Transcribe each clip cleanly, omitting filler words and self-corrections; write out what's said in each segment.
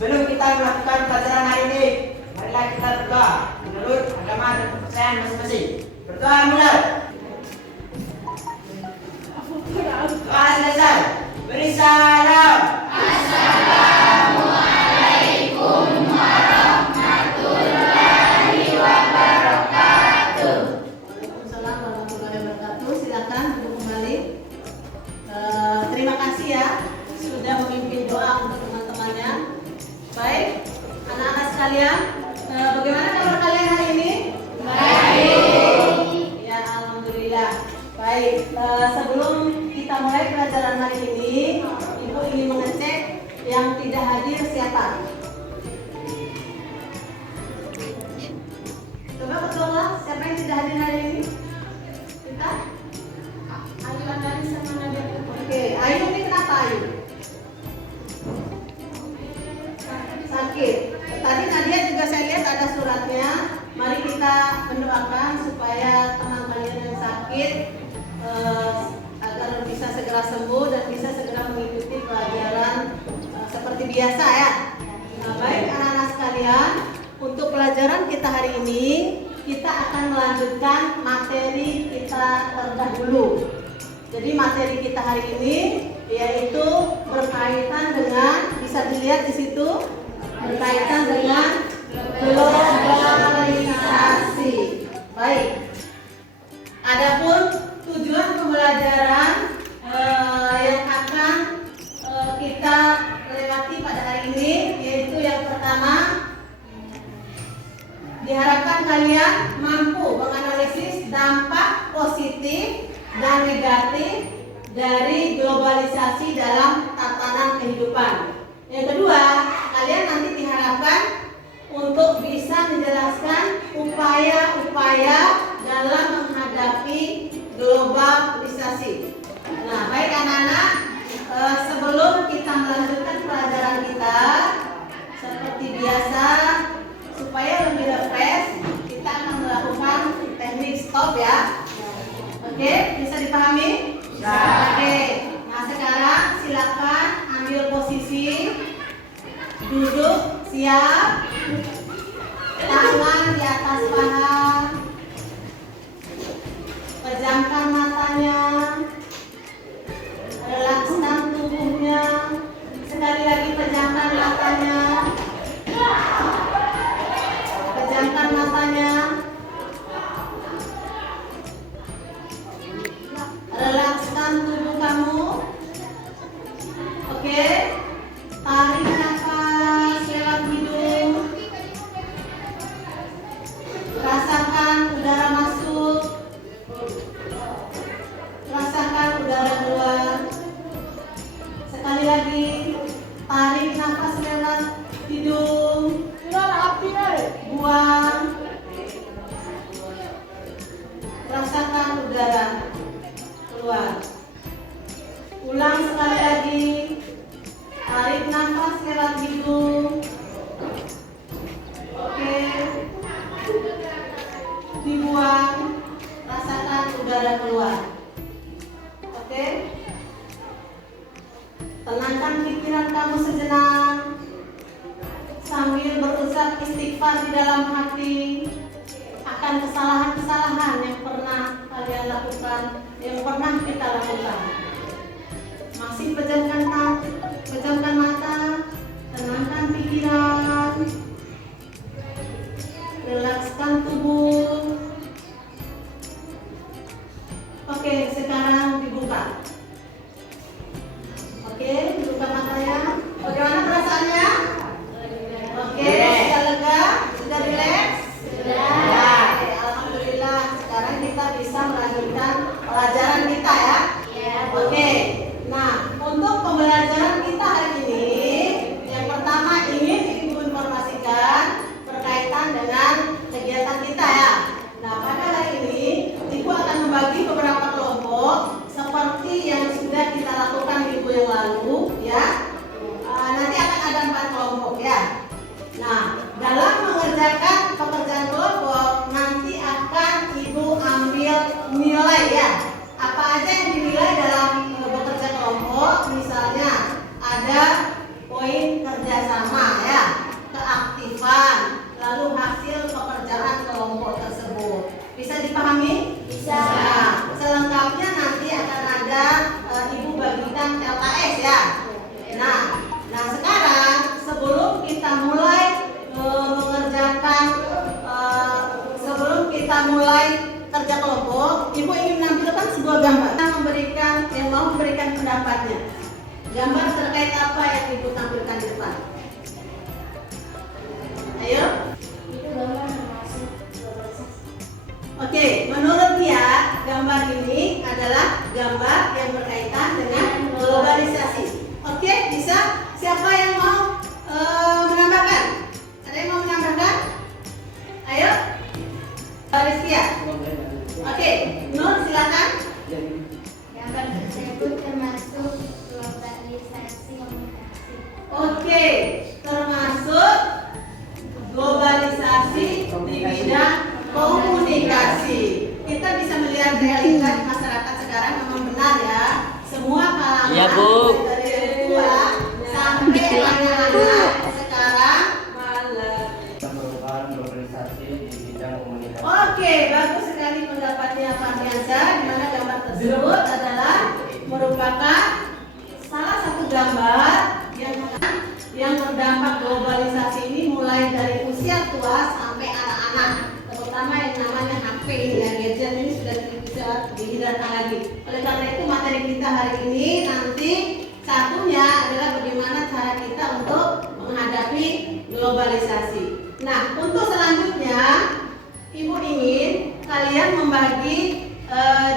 Sebelum kita melakukan pelajaran hari ini, marilah kita berdoa menurut agama dan kepercayaan masing-masing. Berdoa mulai. Doa selesai. Beri salam. Assalamualaikum warahmatullahi wabarakatuh. Waalaikumsalam warahmatullahi wabarakatuh. Silakan duduk kembali. Terima kasih ya sudah memimpin doa untuk teman-temannya. Baik, anak-anak sekalian, bagaimana kabar kalian hari ini? Baik. Ya, alhamdulillah. Baik, sebelum kita mulai pelajaran hari ini, Ibu ingin mengecek yang tidak hadir siapa? Coba ketua, siapa yang tidak hadir hari ini? Kita? Ayu Andani sama Nadia. Oke, Ayu ini kenapa Ayu? Sakit. Tadi Nadia juga saya lihat ada suratnya. Mari kita mendoakan supaya teman kalian yang sakit agar bisa segera sembuh dan bisa segera mengikuti pelajaran seperti biasa ya. Nah, baik anak-anak sekalian, untuk pelajaran kita hari ini kita akan melanjutkan materi kita terdahulu. Jadi materi kita hari ini yaitu berkaitan dengan, bisa dilihat di situ, berkaitan dengan globalisasi. Baik. Adapun tujuan pembelajaran yang akan kita lewati pada hari ini yaitu yang pertama, diharapkan kalian mampu menganalisis dampak positif dan negatif dari globalisasi dalam tatanan kehidupan. Yang kedua, kalian nanti diharapkan untuk bisa menjelaskan upaya-upaya dalam menghadapi globalisasi. Nah, baik anak-anak, sebelum kita melanjutkan pelajaran kita, seperti biasa, supaya lebih refresh, kita akan melakukan teknik stop ya. Oke, bisa dipahami? Ya. Oke, nah sekarang silakan ambil posisi, duduk, siap, tangan di atas paha, pejamkan matanya, relakskan tubuhnya, sekali lagi pejamkan matanya, pejamkan matanya, relakskan tubuh kamu. Oke, tarik nafas lewat hidung, rasakan udara masuk, rasakan udara keluar. Sekali lagi, tarik nafas lewat hidung, buang, rasakan udara keluar. Ulang sekali lagi, tarik nafas lewat hidung. Oke, dibuang, rasakan udara keluar. Oke, tenangkan pikiran kamu sejenak sambil berucap istighfar di dalam hati akan kesalahan-kesalahan yang pernah kalian lakukan, yang pernah kita lakukan. Masih pejamkan mata, tenangkan pikiran, relakskan tubuh. Oke, sekarang dibuka. Oke, dibuka matanya. Bagaimana perasaannya? Oke, sudah lega? Sudah rileks? Sudah. Oke, alhamdulillah. Sekarang kita bisa melanjutkan pelajaran kita ya. Oke. Nah, untuk pembelajaran kita hari ini kita mulai kerja kelompok, Ibu ingin menampilkan sebuah gambar yang mau memberikan pendapatnya. Gambar terkait apa yang Ibu tampilkan di depan? Ayo. Itu gambar termasuk globalisasi. Oke, menurut dia gambar ini adalah gambar yang berkaitan dengan globalisasi. Oke, bisa? Siapa yang mau menambahkan? Ada yang mau menambahkan? Ayo, Rizkia. Oke, Nur silakan. Gambar tersebut termasuk globalisasi komunikasi. Oke, termasuk globalisasi di bidang komunikasi. Kita bisa melihat realita di masyarakat sekarang memang benar ya. Semua kalangan Iya, Bu. dari tua sampai anak-anak sekarang. Perubahan globalisasi di bidang komunikasi. Oke, bagus sekali pendapatnya Pak Miansa, di mana gambar tersebut adalah merupakan salah satu gambar yang terdampak globalisasi ini mulai dari usia tua sampai anak-anak, terutama yang namanya HP ini ya, gadget ini sudah tidak bisa dihilangkan lagi. Oleh karena itu materi kita hari ini nanti satunya adalah bagaimana cara kita untuk menghadapi globalisasi. Nah, untuk selanjutnya Ibu ingin kalian membagi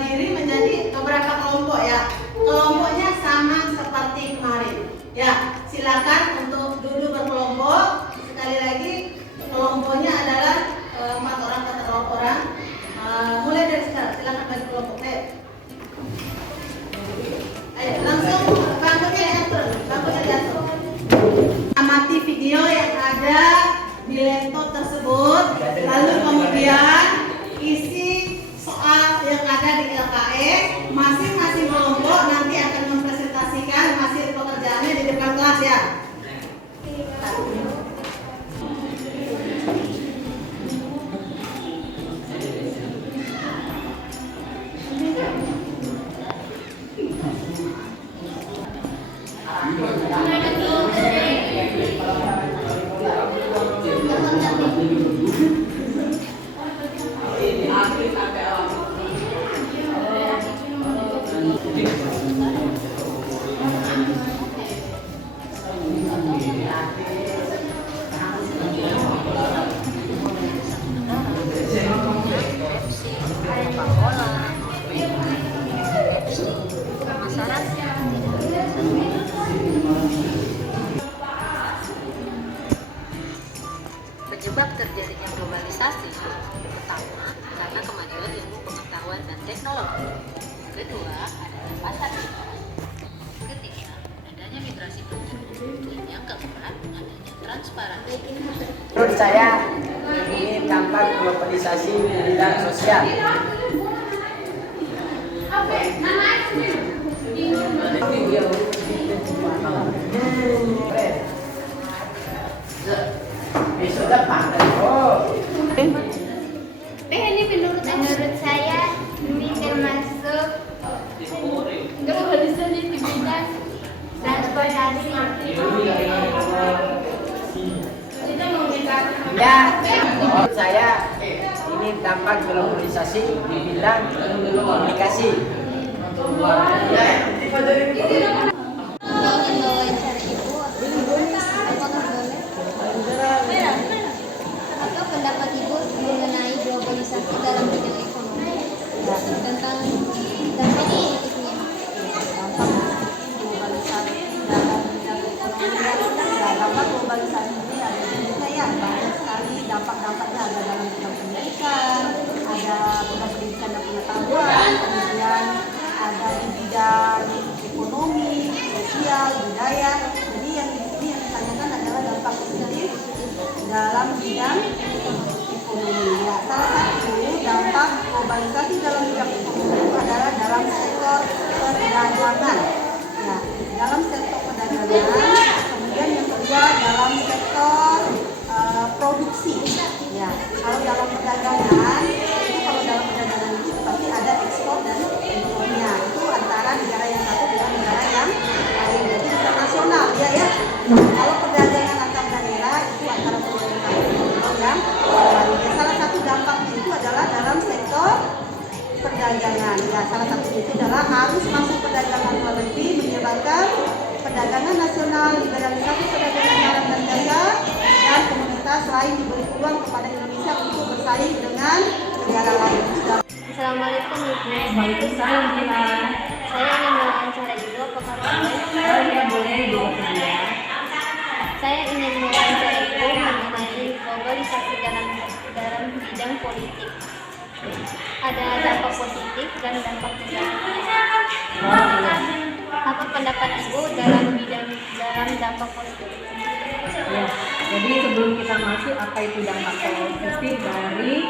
diri menjadi beberapa kelompok ya. Kelompoknya sama seperti kemarin. Ya, silakan untuk duduk berkelompok. Sekali lagi kelompoknya adalah 4 orang atau 4 orang. Mulai dari sekarang, silakan bagi kelompok. Ayo langsung bangkunya diatur, amati video yang ada di laptop tersebut, lalu kemudian isi soal yang ada di LKS. Masing-masing kelompok nanti akan mempresentasikan hasil pekerjaannya di depan kelas ya. Penyebab terjadinya globalisasi pertama karena kemajuan ilmu pengetahuan dan teknologi. Kedua adalah pasar kita. Ketiga adanya migrasi penduduk. Yang keempat adanya transparansi. Menurut saya ini dampak globalisasi di bidang sosial. Besok depan. Ini menurut saya ini termasuk globalisasi di bidang transportasi. Ya, menurut saya ini dampak globalisasi di bidang komunikasi. Atau pendapat Ibu mengenai globalisasi dalam bidang ekonomi tentang dampak politiknya. Dampak globalisasi ini ada juga ya, banyak sekali dampak-dampaknya, ada dalam bidang pendidikan, ada bidang pendidikan dan pengetahuan, kemudian ada di bidang ekonomi, sosial, budaya. Jadi yang ini yang ditanyakan adalah dampak positif dalam bidang ekonomi. Ya, salah satu dampak globalisasi dalam bidang ekonomi itu adalah dalam sektor perdagangan. Ya, dalam sektor perdagangan. Kemudian yang kedua dalam sektor produksi. Ya, kalau dalam perdagangan itu pasti ada ekspor dan impornya. Itu antara negara yang satu dengan negara yang lain. Jadi internasional ya ya. Kalau perdagangan antar daerah itu antara negara yang satu dengan yang lain. Salah satu dampaknya itu adalah dalam Assalamualaikum Ibu. Waalaikumsalam, Dila. Saya ingin mewawancara Ibu, apakah boleh? Oh iya, boleh Ibu. Saya ingin mewawancara Ibu mengenai globalisasi dalam bidang politik. Ada dampak positif dan dampak negatif. Apa pendapat Ibu dalam dampak positif? Ya, jadi sebelum kita masuk apa itu dampak positif dari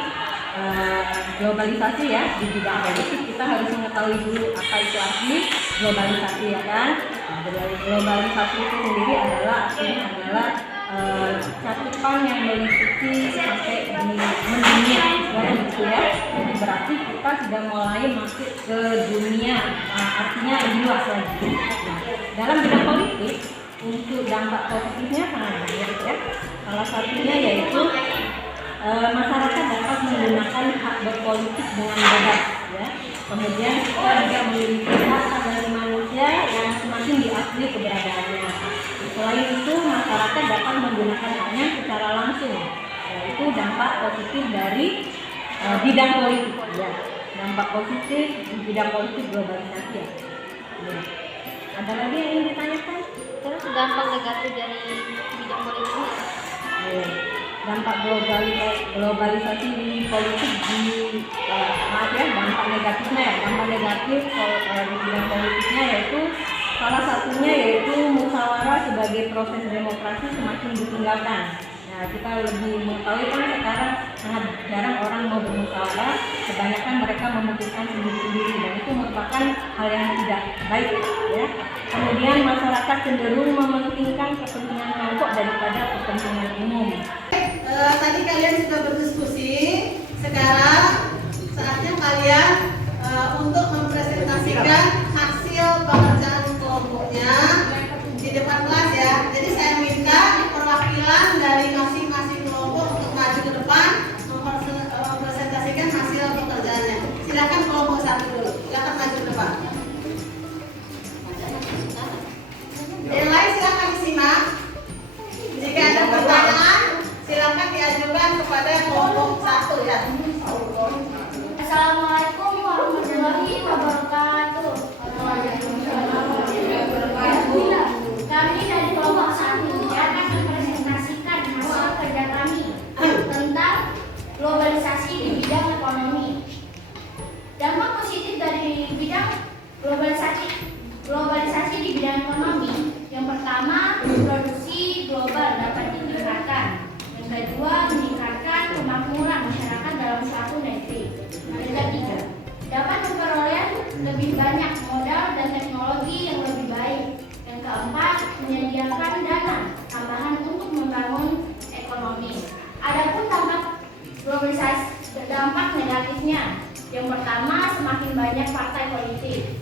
globalisasi ya di bidang politik, kita harus mengetahui dulu apa itu arti globalisasi ya kan. Nah, dari globalisasi itu sendiri artinya adalah cakupan yang meliputi sampai mendunia gitu ya. Jadi berarti kita sudah mulai masuk ke dunia, artinya lebih luas lagi. Nah, dalam bidang politik untuk dampak positifnya sangat banyak ya. Salah satunya yaitu masyarakat dapat menggunakan hak berpolitik dengan bebas ya. Kemudian kita juga memiliki hak asasi manusia yang semakin diakui keberadaannya. Selain itu masyarakat dapat menggunakan haknya secara langsung. Itu dampak positif dari bidang politik ya. Dampak positif di bidang politik globalisasi ya. Ada lagi yang ingin ditanyakan? Terus dampak negatif dari bidang politik? Dampak globalisasi di politik dampak negatifnya ya. Dampak negatif di bidang politiknya yaitu salah satunya yaitu musyawarah sebagai proses demokrasi semakin ditinggalkan. Nah, kita lebih mengetahui kan sekarang sangat jarang orang mau bermusyawarah, kebanyakan mereka memutuskan sendiri-sendiri dan itu merupakan hal yang tidak baik ya. Kemudian masyarakat cenderung mementingkan kepentingan kelompok daripada kepentingan umum. Tadi kalian sudah berdiskusi, sekarang saatnya kalian untuk mempresentasikan hasil pekerjaan kelompoknya di depan kelas ya. Jadi saya minta perwakilan dari masing-masing kelompok untuk maju ke depan mempresentasikan hasil pekerjaannya. Silakan kelompok satu dulu, silakan maju ke depan. Yang lain silakan disimak. Jika ada pertanyaan, silakan diajukan kepada kelompok satu ya. Assalamualaikum warahmatullahi wabarakatuh. Kami dari kelompok 1 akan mempresentasikan hasil kerja kami tentang globalisasi di bidang ekonomi. Dampak positif dari bidang globalisasi di bidang ekonomi. Yang pertama, produksi global dapat ditingkatkan. Yang kedua, meningkatkan kemakmuran masyarakat dalam suatu negeri. Yang ketiga, dapat memperoleh lebih banyak modal dan teknologi yang lebih baik. Yang keempat, menyediakan dana tambahan untuk membangun ekonomi. Adapun dampak negatifnya. Yang pertama, semakin banyak partai politik.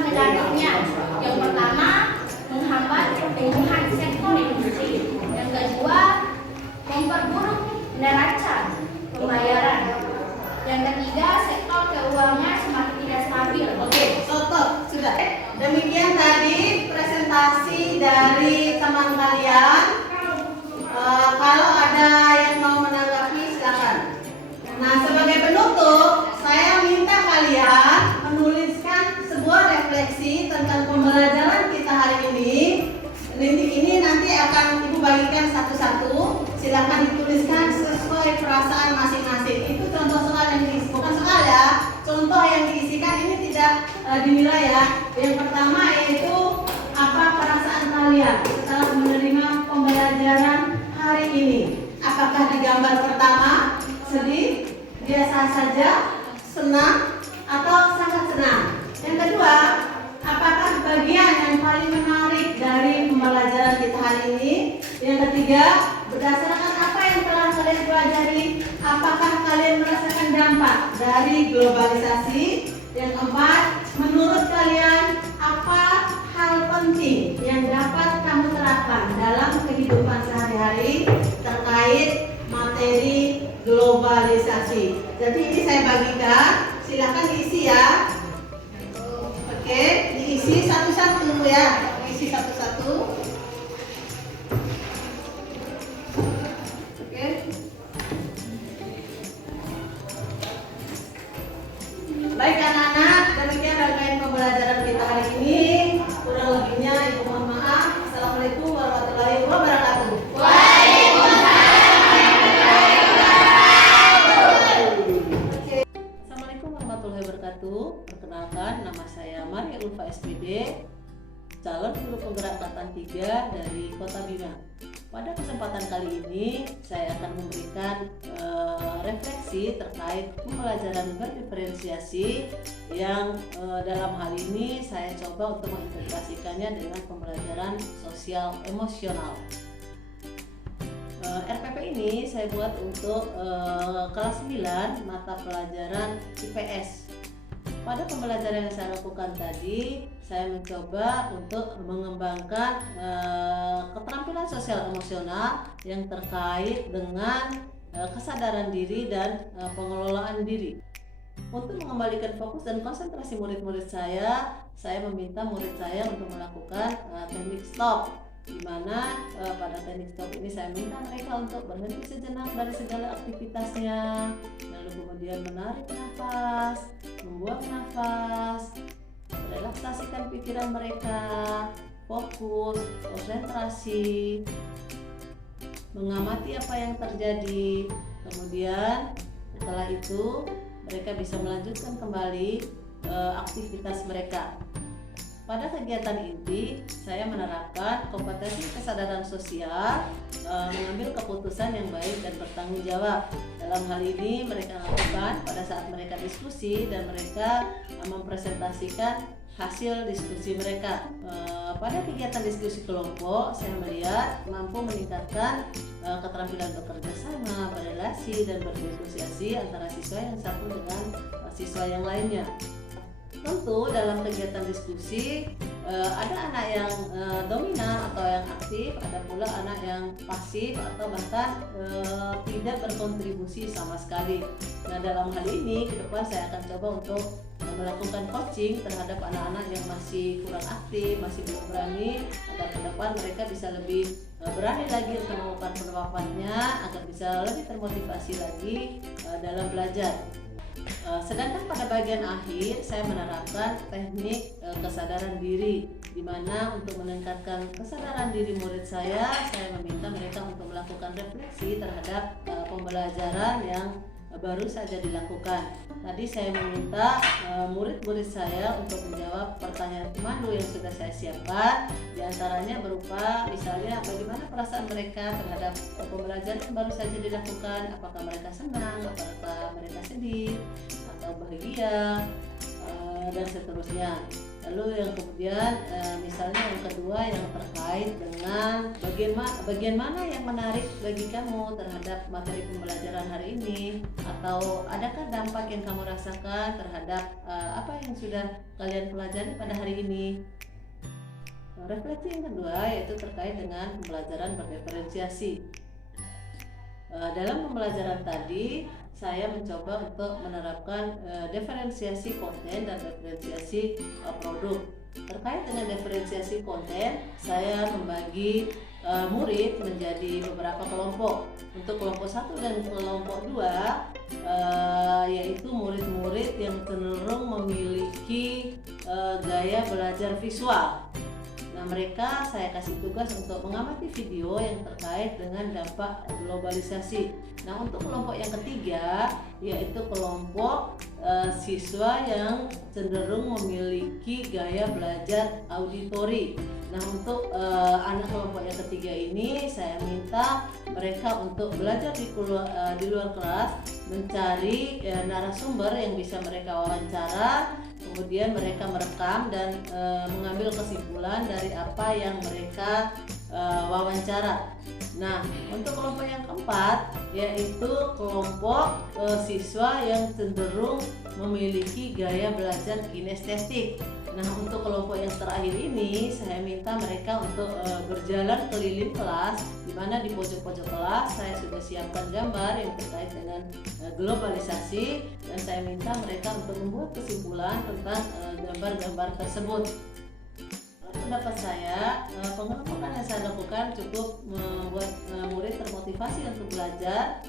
Negatifnya, yang pertama, menghambat pertumbuhan sektor industri. Yang kedua, memperburuk neraca pembayaran. Yang ketiga, sektor keuangan semakin tidak stabil. Oke, stop, sudah. Demikian tadi presentasi dari teman kalian. Kalau ada yang mau menanggapi silakan. Nah, sebagai penutup, saya minta kalian menuliskan sebuah refleksi tentang pembelajaran kita hari ini. Ini nanti akan Ibu bagikan satu-satu. Silakan dituliskan sesuai perasaan masing-masing. Itu contoh soal yang diisi, bukan soal ya. Contoh yang diisikan ini tidak dinilai ya. Yang pertama yaitu apa perasaan kalian setelah menerima pembelajaran hari ini. Apakah di gambar pertama sedih, biasa saja, senang, atau sangat senang? Yang kedua, apakah bagian yang paling menarik dari pembelajaran kita hari ini? Yang ketiga, berdasarkan apa yang telah kalian pelajari, apakah kalian merasakan dampak dari globalisasi? Yang keempat, menurut kalian apa hal penting yang dapat kamu terapkan dalam kehidupan sehari-hari terkait materi globalisasi? Jadi ini saya bagikan, silakan diisi ya. Oke, diisi satu-satu ya, diisi satu-satu. Oke. Baik anak-anak, demikian rangkaian pembelajaran kita hari ini. Kurang lebihnya ibu mohon maaf. Assalamualaikum warahmatullahi wabarakatuh. Assalamualaikum warahmatullahi wabarakatuh. Perkenalkan, nama saya Maria Ulfa SPD, calon guru penggerak angkatan 3 dari Kota Bima. Pada kesempatan kali ini saya akan memberikan refleksi terkait pembelajaran berdiferensiasi yang dalam hal ini saya coba untuk mengintegrasikannya dengan pembelajaran sosial emosional. RPP ini saya buat untuk kelas 9 mata pelajaran IPS. Pada pembelajaran yang saya lakukan tadi, saya mencoba untuk mengembangkan keterampilan sosial emosional yang terkait dengan kesadaran diri dan pengelolaan diri. Untuk mengembalikan fokus dan konsentrasi murid-murid saya meminta murid saya untuk melakukan teknik stop, di mana pada teknik stop ini saya minta mereka untuk berhenti sejenak dari segala aktivitasnya, lalu kemudian menarik nafas, membuang nafas, relaksasikan pikiran mereka, fokus, konsentrasi, mengamati apa yang terjadi. Kemudian setelah itu mereka bisa melanjutkan kembali aktivitas mereka. Pada kegiatan inti, saya menerapkan kompetensi kesadaran sosial, mengambil keputusan yang baik dan bertanggung jawab. Dalam hal ini mereka lakukan pada saat mereka diskusi dan mereka mempresentasikan hasil diskusi mereka. Pada kegiatan diskusi kelompok, saya melihat mampu meningkatkan keterampilan bekerja sama, berrelasi, dan berdiskusi antara siswa yang satu dengan siswa yang lainnya. Tentu dalam kegiatan diskusi ada anak yang dominan atau yang aktif, ada pula anak yang pasif atau bahkan tidak berkontribusi sama sekali. Nah, dalam hal ini ke depan saya akan coba untuk melakukan coaching terhadap anak-anak yang masih kurang aktif, masih belum berani, agar ke depan mereka bisa lebih berani lagi untuk melakukan pendapatnya, agar bisa lebih termotivasi lagi dalam belajar. Sedangkan pada bagian akhir saya menerapkan teknik kesadaran diri, di mana untuk meningkatkan kesadaran diri murid saya meminta mereka untuk melakukan refleksi terhadap pembelajaran yang baru saja dilakukan. Tadi saya meminta murid-murid saya untuk menjawab pertanyaan pemandu yang sudah saya siapkan, di antaranya berupa misalnya bagaimana perasaan mereka terhadap pembelajaran yang baru saja dilakukan, apakah mereka senang, apakah mereka sedih atau bahagia, dan seterusnya. Lalu yang kemudian misalnya yang kedua yang terkait dengan bagian mana yang menarik bagi kamu terhadap materi pembelajaran hari ini, atau adakah dampak yang kamu rasakan terhadap apa yang sudah kalian pelajari pada hari ini. Refleksi yang kedua yaitu terkait dengan pembelajaran berdiferensiasi. Dalam pembelajaran tadi saya mencoba untuk menerapkan diferensiasi konten dan diferensiasi produk. Terkait dengan diferensiasi konten, saya membagi murid menjadi beberapa kelompok. Untuk kelompok 1 dan kelompok 2 yaitu murid-murid yang cenderung memiliki gaya belajar visual. Nah, mereka saya kasih tugas untuk mengamati video yang terkait dengan dampak globalisasi. Nah, untuk kelompok yang ketiga yaitu kelompok siswa yang cenderung memiliki gaya belajar auditori. Nah, untuk anak kelompok yang ketiga ini saya minta mereka untuk belajar di luar kelas, mencari narasumber yang bisa mereka wawancara, kemudian mereka merekam dan mengambil kesimpulan dari apa yang mereka wawancara. Nah, untuk kelompok yang keempat yaitu kelompok siswa yang cenderung memiliki gaya belajar kinestetik. Nah, untuk kelompok yang terakhir ini saya minta mereka untuk berjalan keliling kelas, di mana di pojok-pojok kelas saya sudah siapkan gambar yang terkait dengan globalisasi, dan saya minta mereka untuk membuat kesimpulan tentang gambar-gambar tersebut. Pendapat saya, pengelompokan yang saya lakukan cukup membuat murid termotivasi untuk belajar,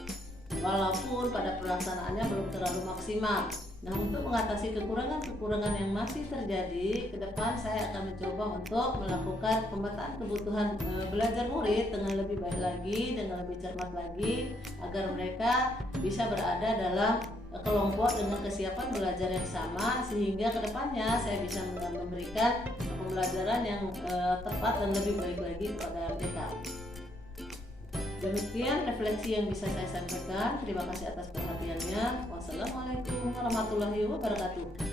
walaupun pada pelaksanaannya belum terlalu maksimal. Nah, untuk mengatasi kekurangan-kekurangan yang masih terjadi, ke depan saya akan mencoba untuk melakukan pemetaan kebutuhan belajar murid dengan lebih baik lagi, dengan lebih cermat lagi, agar mereka bisa berada dalam kelompok dengan kesiapan belajar yang sama, sehingga ke depannya saya bisa memberikan pembelajaran yang tepat dan lebih baik lagi kepada mereka. Demikian refleksi yang bisa saya sampaikan. Terima kasih atas perhatiannya. Wassalamualaikum warahmatullahi wabarakatuh.